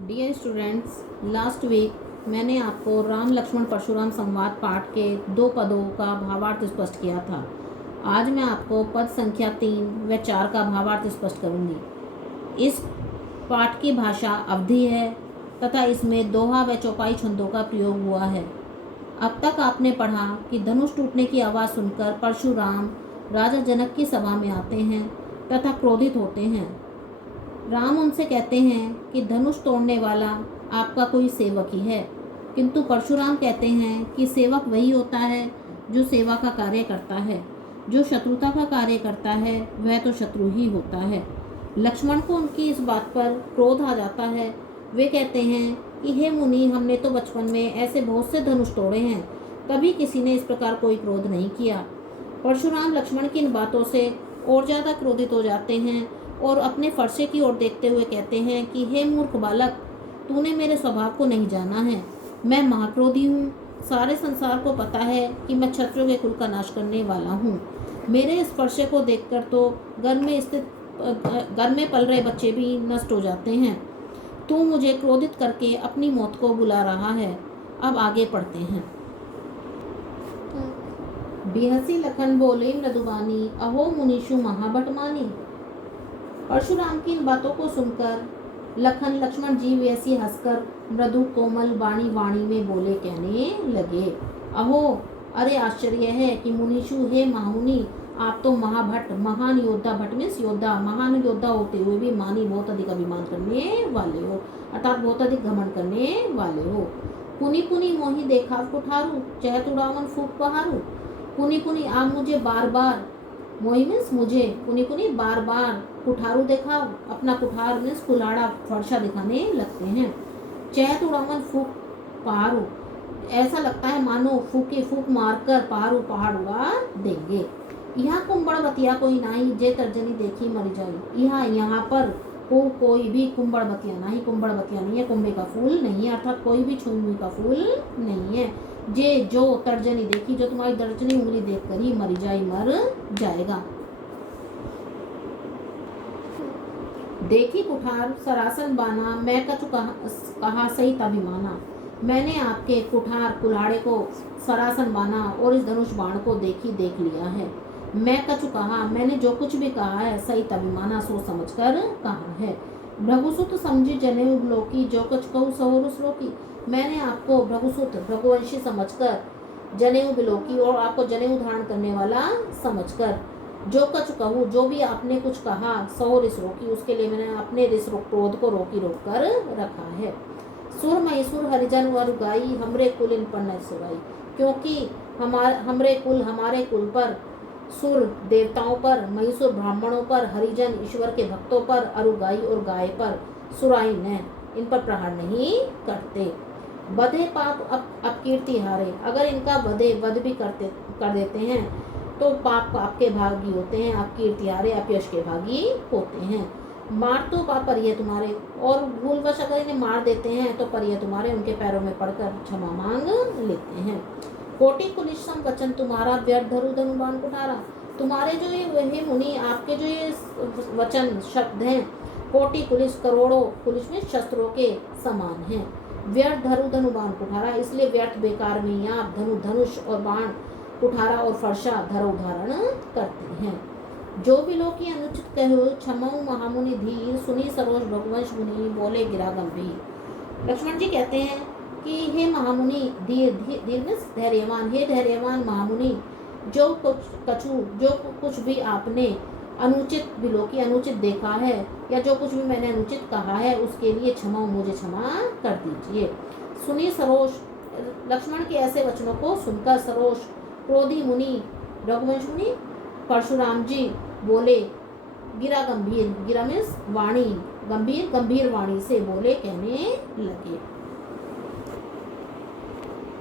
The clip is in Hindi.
डियर स्टूडेंट्स, लास्ट वीक मैंने आपको राम लक्ष्मण परशुराम संवाद पाठ के 2 पदों का भावार्थ स्पष्ट किया था। आज मैं आपको पद संख्या 3 व 4 का भावार्थ स्पष्ट करूंगी। इस पाठ की भाषा अवधी है तथा इसमें दोहा व चौपाई छंदों का प्रयोग हुआ है। अब तक आपने पढ़ा कि धनुष टूटने की आवाज़ सुनकर परशुराम राजा जनक की सभा में आते हैं तथा क्रोधित होते हैं। राम उनसे कहते हैं कि धनुष तोड़ने वाला आपका कोई सेवक ही है, किंतु परशुराम कहते हैं कि सेवक वही होता है जो सेवा का कार्य करता है। जो शत्रुता का कार्य करता है वह तो शत्रु ही होता है। लक्ष्मण को उनकी इस बात पर क्रोध आ जाता है। वे कहते हैं कि हे मुनि, हमने तो बचपन में ऐसे बहुत से धनुष तोड़े हैं, कभी किसी ने इस प्रकार कोई क्रोध नहीं किया। परशुराम लक्ष्मण की इन बातों से और ज़्यादा क्रोधित हो जाते हैं और अपने फरसे की ओर देखते हुए कहते हैं कि हे मूर्ख बालक, तूने मेरे स्वभाव को नहीं जाना है। मैं महाक्रोधी हूँ। सारे संसार को पता है कि मैं क्षत्रियों के कुल का नाश करने वाला हूँ। मेरे इस फरसे को देखकर तो घर में पल रहे बच्चे भी नष्ट हो जाते हैं। तू मुझे क्रोधित करके अपनी मौत को बुला रहा है। अब आगे पढ़ते हैं। बिहसी लखन बोले मृदुबानी, अहो मुनीषु महाभट मानी। परशुराम की इन बातों को सुनकर लखन लक्ष्मण जी वैसी हंसकर मृदु कोमल वाणी में बोले, कहने लगे, अहो, अरे आश्चर्य है कि मुनीषु, हे महामुनि, आप तो महाभट, महान योद्धा, भट मीन्स योद्धा, महान योद्धा होते हुए भी मानी बहुत अधिक अभिमान करने वाले हो, अर्थात बहुत अधिक घमंड करने वाले हो। पुनि पुनि मोहि देखा कुठारू, चहत उड़ावन फूक पहारू। पुनि पुनि आप मुझे बार बार, मोहि मीन्स मुझे, पुनि पुनि बार बार, कुठारू देखा, अपना कुठार मीन्स कुल्हाड़ा फरसा दिखाने लगते हैं। चहत उड़ावन फूक पहाड़ू, ऐसा लगता है मानो फूक मारकर पहाड़ उड़ा देंगे। यहाँ कुंभड़बतिया कोई नाही, जे तर्जनी देखी मर जाई। यहाँ पर कोई भी कुंभड़बतिया नहीं है, कुंभे का फूल नहीं है, अर्थात कोई भी छुई का फूल नहीं है। जे जो तर्जनी देखी, जो तुम्हारी तर्जनी उंगली देखकर ही मर जाएगा। देखी कुठार सरासन बाना, मैं कछु कहा सही तभिमाना। मैंने आपके कुठार कुल्हाड़े को सरासन बाना और इस धनुष बाण को देख लिया है। मैं कछु कहा, मैंने जो कुछ भी कहा है सही तभिमाना, सोच समझकर कहा है। भृगुसुत समझी जनेऊ लोकी, जो कुछ कहूँ सहोरुस लोकी। मैंने आपको भृगुसुत, भृगुवंशी समझकर, जनेऊ बिलोकी और आपको जनेऊ धारण करने वाला समझकर, जो कुछ कहूँ, जो भी आपने कुछ कहा, सौ रिस रोकी, उसके लिए मैंने अपने रिस क्रोध को रोक कर रखा है। सुर मैसुर हरिजन वर गाई, हमरे कुल इन पर न सुगाई। क्योंकि हमारे कुल पर, सुर देवताओं पर, मैसुर ब्राह्मणों पर, हरिजन ईश्वर के भक्तों पर, अरुगाई और गाय पर, सुराई ने इन पर प्रहार नहीं करते। बधे पाप अपकीर्ति हारे, अगर इनका वध भी कर देते हैं तो पाप आपके भागी होते हैं, अपकीर्ति हारे, अपयश के भागी होते हैं। मार तो पाप पर ये तुम्हारे, और भूलवश अगर इन्हें मार देते हैं तो पर ये तुम्हारे, उनके पैरों में पड़कर क्षमा मांग लेते हैं। कोटि कुलिशम वचन तुम्हारा, व्यर्थ धरु धनु बाण कुठारा। तुम्हारे जो ये वही मुनि, आपके जो ये वचन शब्द हैं, कोटि कुलिश, करोड़ों, कुलिश में शस्त्रों के समान हैं। व्यर्थ धरु धनु बाण कुठारा, इसलिए व्यर्थ बेकार में ही आप धनुष और बाण, कुठारा और फरसा धरो धारण करते हैं। जो भी लोग की अनुचित कहो, क्षमऊ महामुनि धीर, सुनी सरोज भगवंश मुनि, बोले गिरा गंभीर। लक्ष्मण जी कहते हैं कि हे महामुनि, धीर धैर्यवान, हे धैर्यवान महामुनि, जो कुछ भी आपने अनुचित बिलोकी, अनुचित देखा है, या जो कुछ भी मैंने अनुचित कहा है, उसके लिए मुझे क्षमा कर दीजिए। सुनी सरोष, लक्ष्मण के ऐसे वचनों को सुनकर सरोष क्रोधी मुनि, रघुवंश मुनि, परशुराम जी बोले, गिरा गंभीर, गिरा मीन्स वाणी, गंभीर वाणी से बोले, कहने लगे।